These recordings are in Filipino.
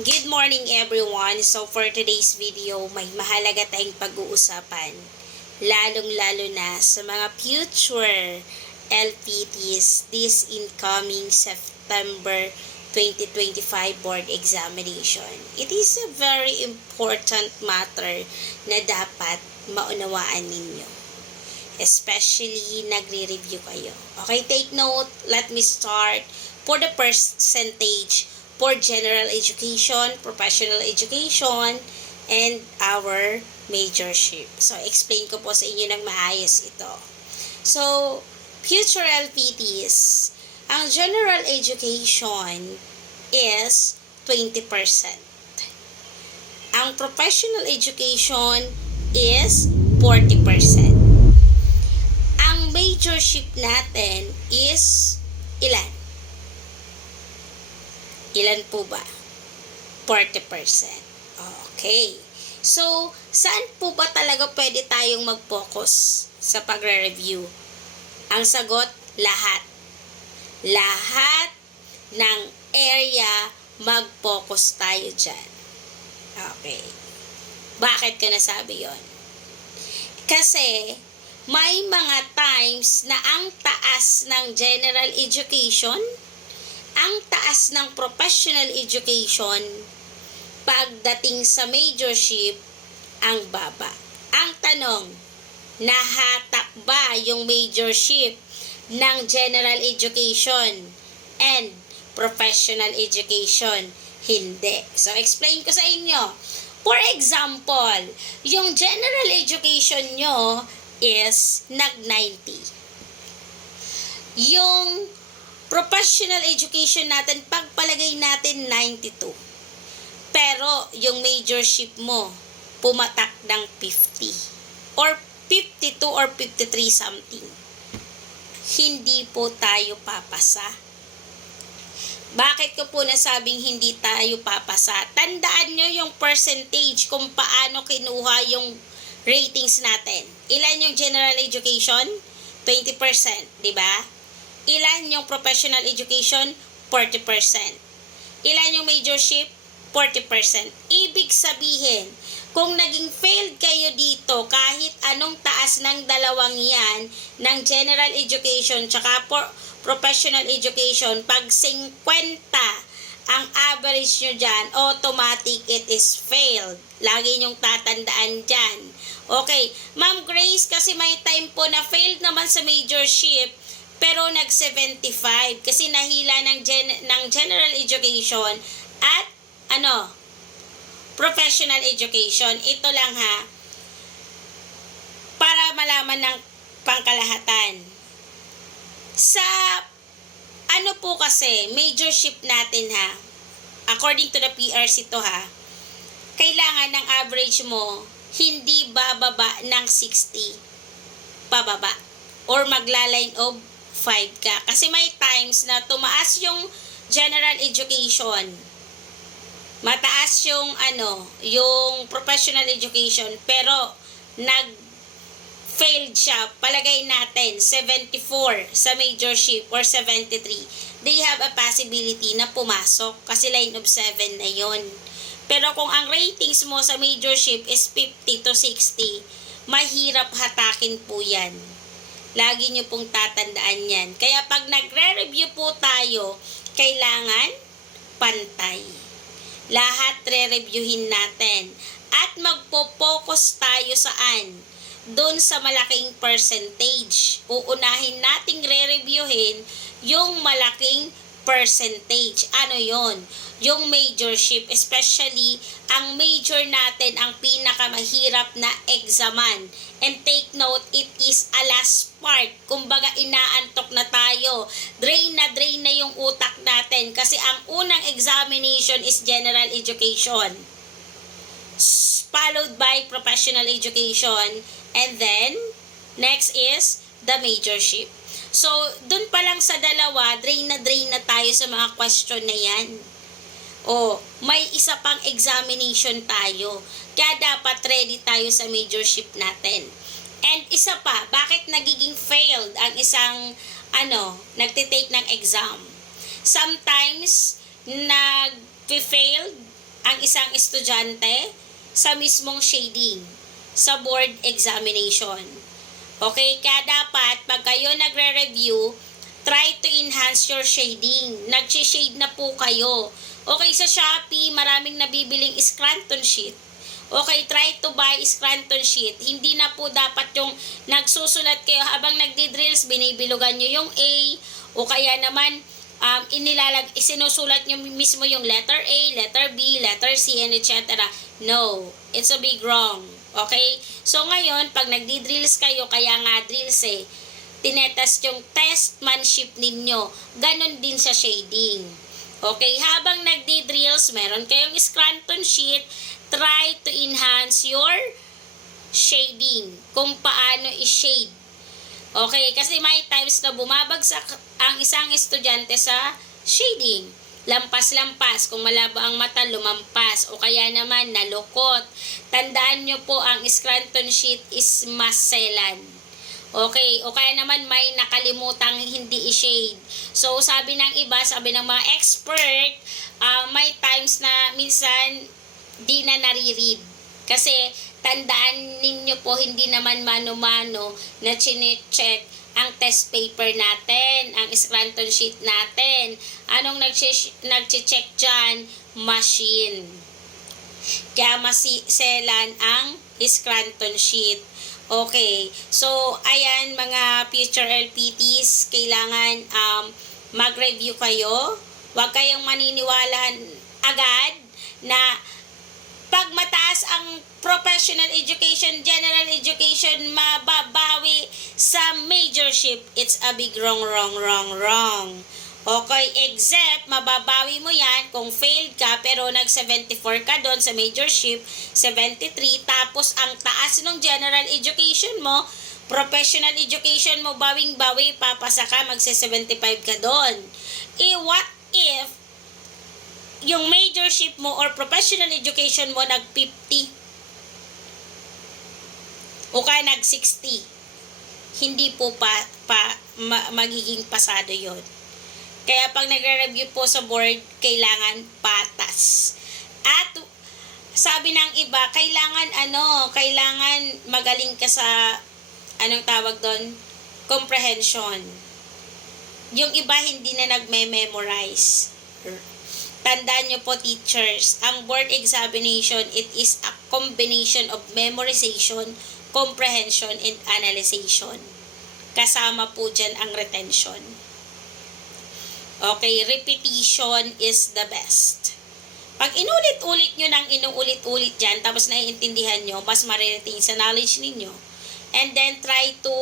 Good morning everyone. So for today's video, may mahalaga tayong pag-uusapan. Lalong-lalo na sa mga future LPTs this incoming September 2025 board examination. It is a very important matter na dapat maunawaan ninyo. Especially nagre-review kayo. Okay, take note. Let me start for the percentage for general education, professional education, and our majorship. So, explain ko po sa inyo ng maayos ito. So, future LPTs, ang general education is 20%. Ang professional education is 40%. Ang majorship natin is ilan? Ilan po ba? 40%. Okay. So, saan po ba talaga pwede tayong mag-focus sa pagre-review? Ang sagot, lahat. Lahat ng area, mag-focus tayo dyan. Okay. Bakit ko nasabi yon? Kasi, may mga times na ang taas ng general education, ang taas ng professional education, pagdating sa majorship, ang baba. Ang tanong, nahatak ba yung majorship ng general education and professional education? Hindi. So, explain ko sa inyo. For example, yung general education nyo is nag-90. Yung professional education natin, pagpalagay natin 92. Pero, yung majorship mo, pumatak ng 50. Or 52 or 53 something. Hindi po tayo papasa. Bakit ko po nasabing hindi tayo papasa? Tandaan nyo yung percentage kung paano kinuha yung ratings natin. Ilan yung general education? 20%, di ba? Ilan yung professional education? 40%. Ilan yung majorship? 40%. Ibig sabihin, kung naging failed kayo dito, kahit anong taas ng dalawang yan, ng general education tsaka professional education, pag 50 ang average nyo dyan, automatic it is failed. Lagi nyong tatandaan dyan. Okay, Ma'am Grace, kasi may time po na failed naman sa majorship, pero nag-75 kasi nahila ng general education at professional education. Ito lang ha, para malaman ng pangkalahatan. Sa po kasi, majorship natin ha, according to the PRC to ha, kailangan ng average mo hindi bababa ng 60 pababa or magla-line of 5 ka. Kasi may times na tumaas yung general education, mataas yung yung professional education, pero failed siya. Palagay natin 74 sa majorship or 73. They have a possibility na pumasok kasi line of 7 na yon. Pero kung ang ratings mo sa majorship is 50 to 60, mahirap hatakin po yan. Lagi nyo pong tatandaan yan. Kaya pag nagre-review po tayo, kailangan pantay. Lahat re-reviewin natin. At magpo-focus tayo saan? Doon sa malaking percentage. Uunahin nating re-reviewin yung malaking percentage. Ano yon? Yung majorship, especially ang major natin, ang pinakamahirap na examan. And take note, it is a last part. Kumbaga, inaantok na tayo. Drain na yung utak natin. Kasi ang unang examination is general education. Followed by professional education. And then, next is the majorship. So, dun pa lang sa dalawa, drain na tayo sa mga question na yan. May isa pang examination tayo. Kaya dapat ready tayo sa majorship natin. And isa pa, bakit nagiging failed ang isang nagtitake ng exam? Sometimes, nag-failed ang isang estudyante sa mismong shading sa board examination. Okay, kaya dapat pag kayo nagre-review, try to enhance your shading. Nag-shade na po kayo. Okay, sa Shopee, maraming nabibiling Scranton sheet. Okay, try to buy Scranton sheet. Hindi na po dapat yung nagsusulat kayo habang nagdi-drills, binibilugan nyo yung A, o kaya naman isinusulat nyo mismo yung letter A, letter B, letter C, and etc. No, it's a big wrong. Okay? So ngayon, pag nagdi-drills kayo, kaya nga drills tinetest yung testmanship ninyo. Ganon din sa shading. Okay, habang nagdi-drills, meron kayong Scranton sheet, try to enhance your shading. Kung paano i-shade. Okay, kasi may times na bumabagsak ang isang estudyante sa shading. Lampas-lampas, kung malabo ang mata, lumampas, o kaya naman nalukot. Tandaan nyo po, ang Scranton sheet is maselan. Okay, o kaya naman may nakalimutang hindi i-shade. So, sabi ng iba, sabi ng mga expert, may times na minsan di na nare-read. Kasi, tandaan ninyo po, hindi naman mano-mano na chine-check ang test paper natin, ang Scranton sheet natin. Anong nag-check dyan? Machine. Kaya masiselan ang Scranton sheet. Okay, so ayan mga future LPTs, kailangan mag-review kayo. Huwag kayong maniniwala agad na pag mataas ang professional education, general education, mababawi sa majorship. It's a big wrong. Okay, except mababawi mo yan kung failed ka pero nag-74 ka doon sa majorship, 73, tapos ang taas ng general education mo, professional education mo, bawing-bawi, papasa ka, magse-75 ka doon. What if yung majorship mo or professional education mo nag-50 o kaya nag-60? Hindi po magiging pasado yon. Kaya pag nagre-review po sa board, kailangan patas. At sabi ng iba, kailangan magaling ka sa anong tawag doon? Comprehension. Yung iba hindi na nagme-memorize. Tandaan nyo po, teachers, ang board examination, it is a combination of memorization, comprehension, and analyzation. Kasama po dyan ang retention. Okay, repetition is the best. Pag inulit-ulit nyo nang inuulit-ulit dyan, tapos naiintindihan nyo, mas mariretain sa knowledge ninyo. And then, try to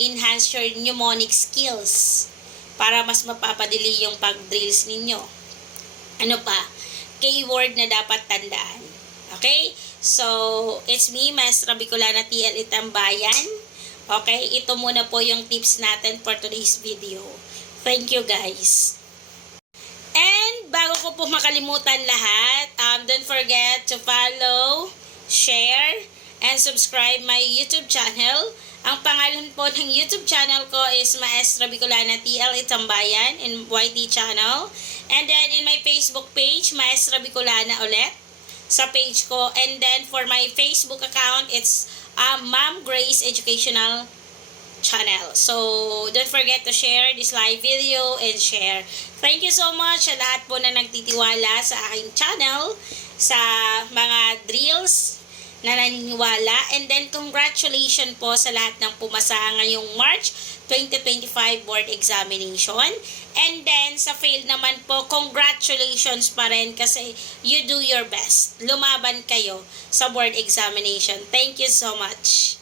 enhance your mnemonic skills para mas mapapadili yung pag-drills ninyo. Ano pa? Keyword na dapat tandaan. Okay? So, it's me, Maestra Bicolana TL Itambayan. Okay? Ito muna po yung tips natin for today's video. Thank you, guys. And, bago ko po makalimutan lahat, don't forget to follow, share, and subscribe my YouTube channel. Ang pangalan po ng YouTube channel ko is Maestra Bicolana TL Itambayan in YT channel. And then, in my Facebook page, Maestra Bicolana ulit sa page ko. And then, for my Facebook account, it's Ma'am Grace Educational channel. So, don't forget to share this live video and share. Thank you so much sa lahat po na nagtitiwala sa aking channel, sa mga drills na naniniwala. And then, congratulations po sa lahat ng pumasa ngayong March 2025 board examination. And then, sa failed naman po, congratulations pa rin kasi you do your best. Lumaban kayo sa board examination. Thank you so much.